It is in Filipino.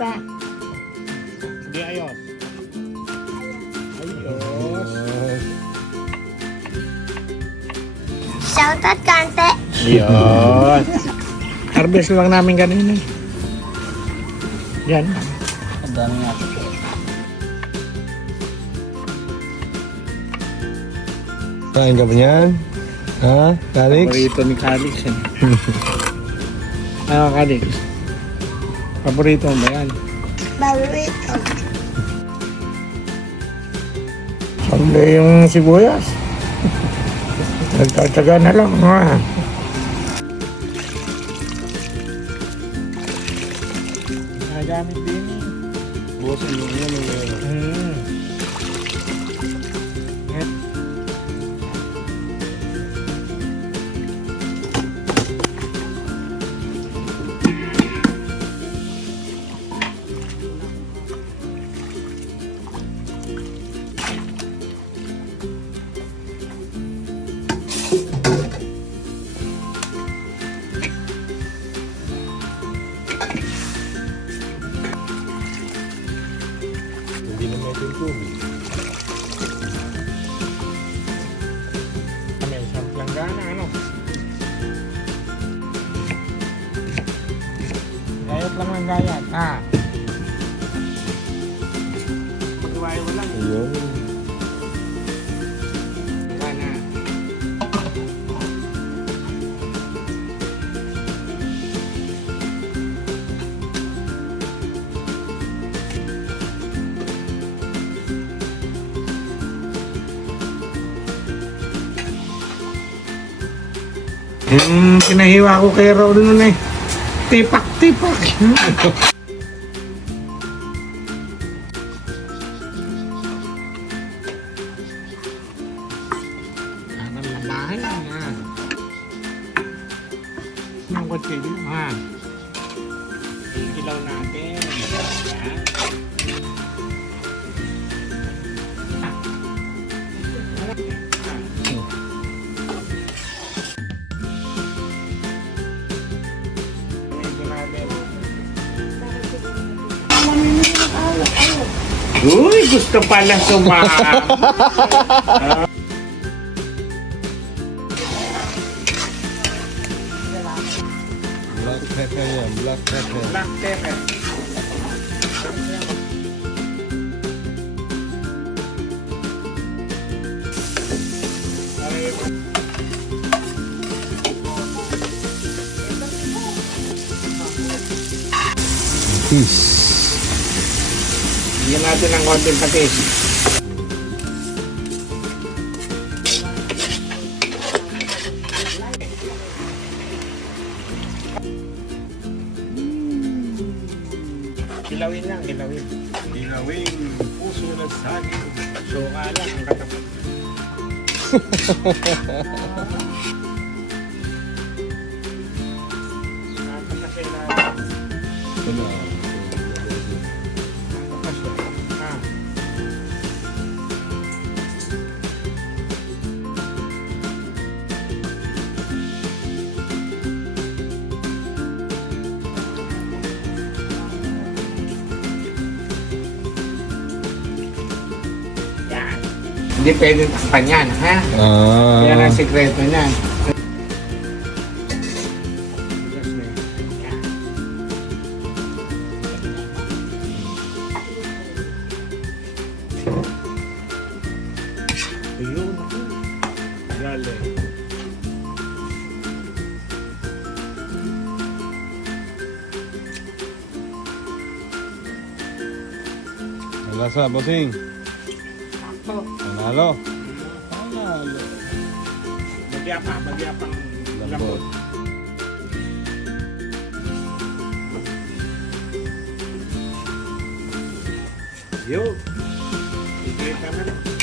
Kamusta? Hindi ayos. Ayos. Shoutout kante. Ayos. Harvest lang namin ganun eh. Yan. Ang dami nga. Kain ka ba niyan? Ha? Calix? Paborito ni Calix yan. Ano Calix? Paborito mo ba yan? Paborito. Sangga yung sibuyas. Nagtataga na lang. Ha? Nagamit din eh. Bukasin mo yan. Hindi na may tubig. Kami, isang planggana, ano? Gayat lang ng gayat, ha? Magawain mo lang. Ayun. Gana. Pinahiwa ko kay Raul nun eh. Tipak-tipak. Anong labahan lang ha. Ang kutsilyo ha. Ilaw natin. Yan. Medyo natin. Uy, gusto pala sumama. Black pepper yan. Black pepper. Black pepper. Peace. Bigyan natin ng konting patis. Kilawin lang, kilawin. Ginawing puso na saging. Suka lang ang katapat. Nakakasya na. Nakakasya. Ah. Yan. Hindi pwede takpan yan, ha? Yan ang sikreto niyan. Yan. Ayun, ako. Galing. Lasa, bossing. Sakto. Panalo. Panalo. Magyapang Lambot. Yun. Sikreto na lang.